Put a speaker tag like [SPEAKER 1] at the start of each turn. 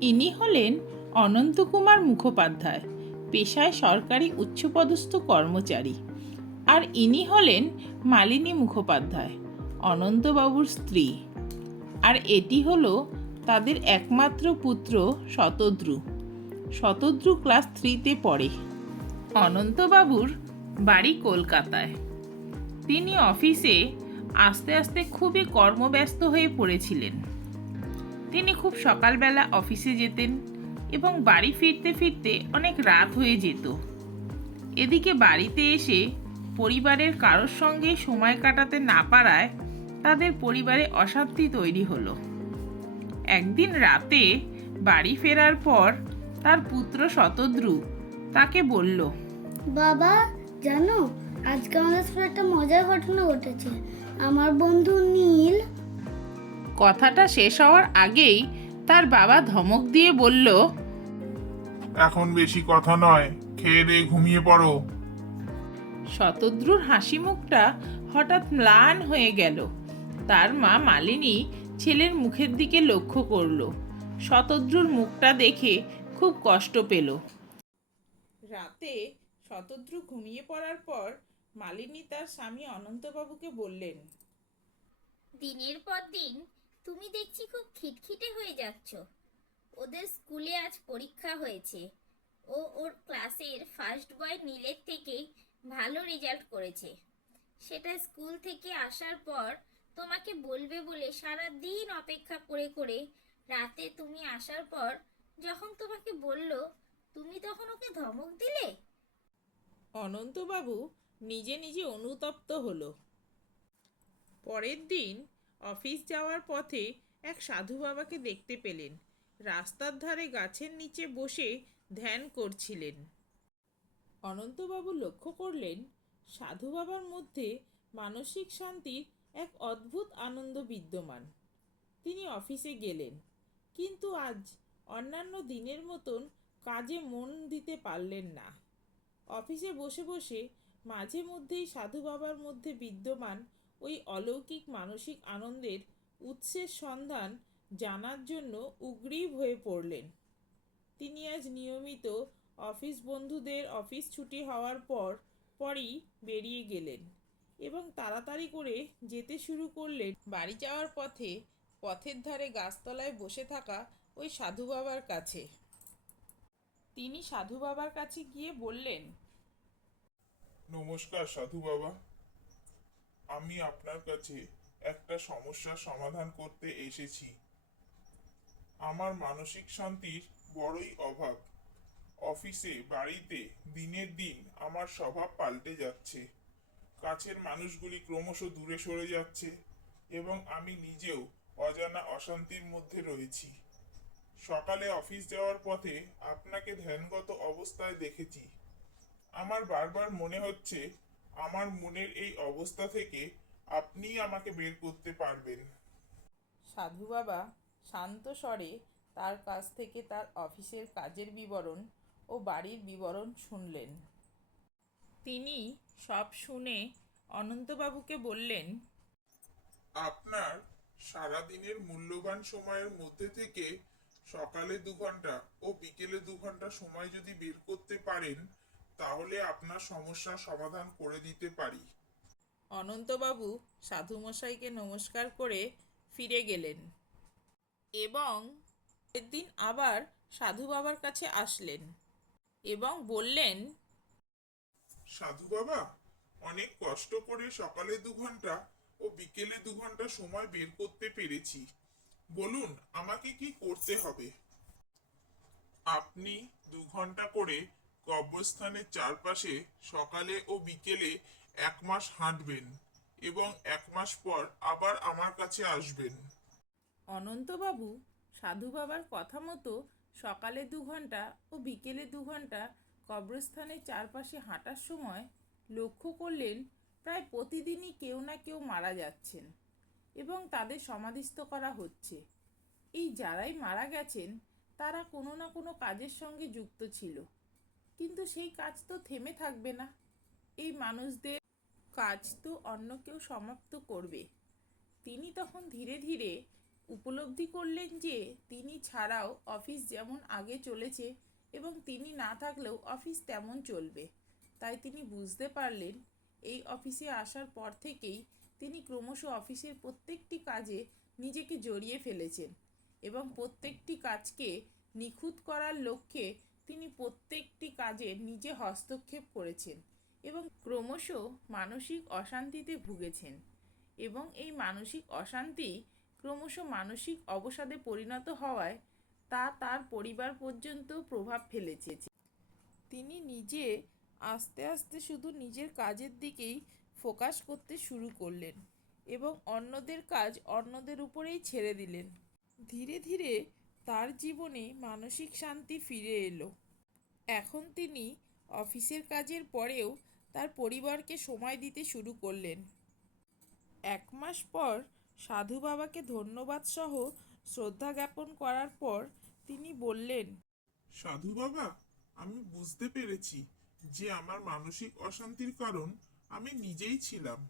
[SPEAKER 1] ইনি হলেন অনন্তকুমার মুখোপাধ্যায়, পেশায় সরকারি উচ্চপদস্থ কর্মচারী। আর ইনি হলেন মালিনী মুখোপাধ্যায়, অনন্তবাবুর স্ত্রী। আর এটি হলো তাদের একমাত্র পুত্র শতদ্রু। শতদ্রু ক্লাস থ্রিতে পড়ে। অনন্তবাবুর বাড়ি কলকাতায়। তিনি অফিসে আস্তে আস্তে খুবই কর্মব্যস্ত হয়ে পড়েছিলেন। তিনি খুব সকালবেলা অফিসে যেতেন এবং বাড়ি ফিরতে ফিরতে অনেক রাত হয়ে যেত। এদিকে বাড়িতে এসে পরিবারের কারোর সঙ্গে সময় কাটাতে না পারায় তাদের পরিবারে অশান্তি তৈরি হলো। একদিন রাতে বাড়ি ফেরার পর তার পুত্র শতদ্রু তাকে বলল,
[SPEAKER 2] বাবা, জানো, আজকে আমাদের একটা মজার ঘটনা ঘটেছে। আমার বন্ধু নীল
[SPEAKER 1] কথাটা শেষ হওয়ার আগেই তার বাবা ধমক দিয়ে বলল
[SPEAKER 3] এখন বেশি কথা নয় খেয়ে দিয়ে ঘুমিয়ে পড়ো।
[SPEAKER 1] শতদ্রুর হাসি মুখটা হঠাৎ ম্লান হয়ে গেল। তার মা মালিনী ছেলের মুখের দিকে লক্ষ্য করল। শতদ্রুর মুখটা দেখে খুব কষ্ট পেল। রাতে শতদ্রু ঘুমিয়ে পড়ার পর মালিনী তার স্বামী অনন্তবাবুকে বললেন
[SPEAKER 4] দিনের পর দিন তুমি দেখছি খুব খিটখিটে হয়ে যাচ্ছ। ওদের স্কুলে আজ পরীক্ষা হয়েছে। ও ওর ক্লাসের ফার্স্ট বয় নীলের থেকে ভালো রেজাল্ট করেছে। সেটা স্কুল থেকে আসার পর তোমাকে বলবে বলে সারা দিন অপেক্ষা করে করে রাতে তুমি আসার পর যখন তোমাকে বলল, তুমি তখন ওকে ধমক দিলে?
[SPEAKER 1] অনন্তবাবু নিজে নিজে অনুতপ্ত হলো। পরের দিন অফিস যাওয়ার পথে এক সাধু বাবাকে দেখতে পেলেন। রাস্তার ধারে গাছের নিচে বসে ধ্যান করছিলেন। অনন্তবাবু লক্ষ্য করলেন, সাধু বাবার মধ্যে মানসিক শান্তির এক অদ্ভুত আনন্দ বিদ্যমান। তিনি অফিসে গেলেন, কিন্তু আজ অন্যান্য দিনের মতন কাজে মন দিতে পারলেন না। অফিসে বসে বসে মাঝে মধ্যেই সাধু বাবার মধ্যে বিদ্যমান ওই অলৌকিক মানসিক আনন্দের উৎসের সন্ধান জানার জন্য উগ্রীব হয়ে পড়লেন। তিনি আজ নিয়মিত অফিস বন্ধুদের অফিস ছুটি হওয়ার পর, পরই বেরিয়ে গেলেন এবং তাড়াতাড়ি করে যেতে শুরু করলেন। বাড়ি যাওয়ার পথে, পথের ধারে গাছতলায় বসে থাকা ওই সাধু বাবার কাছে। তিনি সাধু বাবার কাছে গিয়ে বললেন,
[SPEAKER 3] নমস্কার সাধু বাবা। আমি আপনার কাছে একটা সমস্যার সমাধান করতে এসেছি। আমার মানসিক শান্তির বড়ই অভাব। অফিসে, বাড়িতে দিনের দিন আমার স্বভাব পাল্টে যাচ্ছে। কাছের মানুষগুলি ক্রমশ দূরে সরে যাচ্ছে এবং আমি নিজেও অজানা অশান্তির মধ্যে রয়েছি। সকালে অফিস যাওয়ার পথে আপনাকে ধ্যানগত অবস্থায় দেখেছি। আমার বারবার মনে হচ্ছে আমার মনের এই অবস্থা থেকে আপনিই আমাকে বের করতে পারবেন।
[SPEAKER 1] সাধু বাবা শান্ত স্বরে তার কাছ থেকে তার অফিসের কাজের বিবরণ ও বাড়ির বিবরণ শুনলেন। তিনি সব শুনে অনন্তবাবুকে বললেন
[SPEAKER 3] আপনার সারাদিনের মূল্যবান সময়ের মধ্যে থেকে সকালে দু ঘণ্টা ও বিকেলে দু ঘণ্টা সময় যদি বের করতে পারেন তাহলে আপনার সমস্যার সমাধান করে দিতে পারি।
[SPEAKER 1] অনন্তবাবু সাধুমশাইকে নমস্কার করে ফিরে গেলেন এবং দিন আবার সাধু বাবার কাছে আসলেন এবং বললেন
[SPEAKER 3] সাধু বাবা অনেক কষ্ট করে সকালে দু ঘণ্টা ও বিকেলে দু ঘণ্টা সময় বের করতে পেরেছি। বলুন আমাকে কি করতে হবে? আপনি দু ঘণ্টা করে কবরস্থানের চারপাশে সকালে ও বিকেলে এক মাস হাঁটবেন এবং এক মাস পর আবার আমার কাছে আসবেন।
[SPEAKER 1] অনন্তবাবু সাধু বাবার কথা মতো সকালে দু ঘণ্টা ও বিকেলে দু ঘণ্টা কবরস্থানের চারপাশে হাঁটার সময় লক্ষ্য করলেন প্রায় প্রতিদিনই কেউ না কেউ মারা যাচ্ছেন এবং তাদের সমাধিস্থ করা হচ্ছে। এই যারাই মারা গেছেন, তারা কোনো না কোনো কাজের সঙ্গে যুক্ত ছিল। কিন্তু সেই কাজ তো থেমে থাকবে না। এই মানুষদের কাজ তো অন্য কেউ সমাপ্ত করবে। তিনি তখন ধীরে ধীরে উপলব্ধি করলেন যে তিনি ছাড়াও অফিস যেমন আগে চলেছে এবং তিনি না থাকলেও অফিস তেমন চলবে। তাই তিনি বুঝতে পারলেন, এই অফিসে আসার পর থেকেই তিনি ক্রমশ অফিসের প্রত্যেকটি কাজে নিজেকে জড়িয়ে ফেলেছেন এবং প্রত্যেকটি কাজকে নিখুঁত করার লক্ষ্যে তিনি প্রত্যেকটি কাজে নিজে হস্তক্ষেপ করেছেন এবং ক্রমশ মানসিক অশান্তিতে ভুগেছেন এবং এই মানসিক অশান্তি ক্রমশ মানসিক অবসাদে পরিণত হওয়ায় তা তার পরিবার পর্যন্ত প্রভাব ফেলেছে। তিনি নিজে আস্তে আস্তে শুধু নিজের কাজের দিকেই ফোকাস করতে শুরু করলেন এবং অন্যদের কাজ অন্যদের উপরেই ছেড়ে দিলেন। ধীরে ধীরে তার জীবনে মানসিক শান্তি ফিরে এলো। এখন তিনি অফিসের কাজের পরেও তার পরিবারকে সময় দিতে শুরু করলেন। এক মাস পর সাধু বাবাকে ধন্যবাদ সহ শ্রদ্ধা জ্ঞাপন করার পর তিনি বললেন,
[SPEAKER 3] সাধু বাবা, আমি বুঝতে পেরেছি যে আমার মানসিক অশান্তির কারণ আমি নিজেই ছিলাম।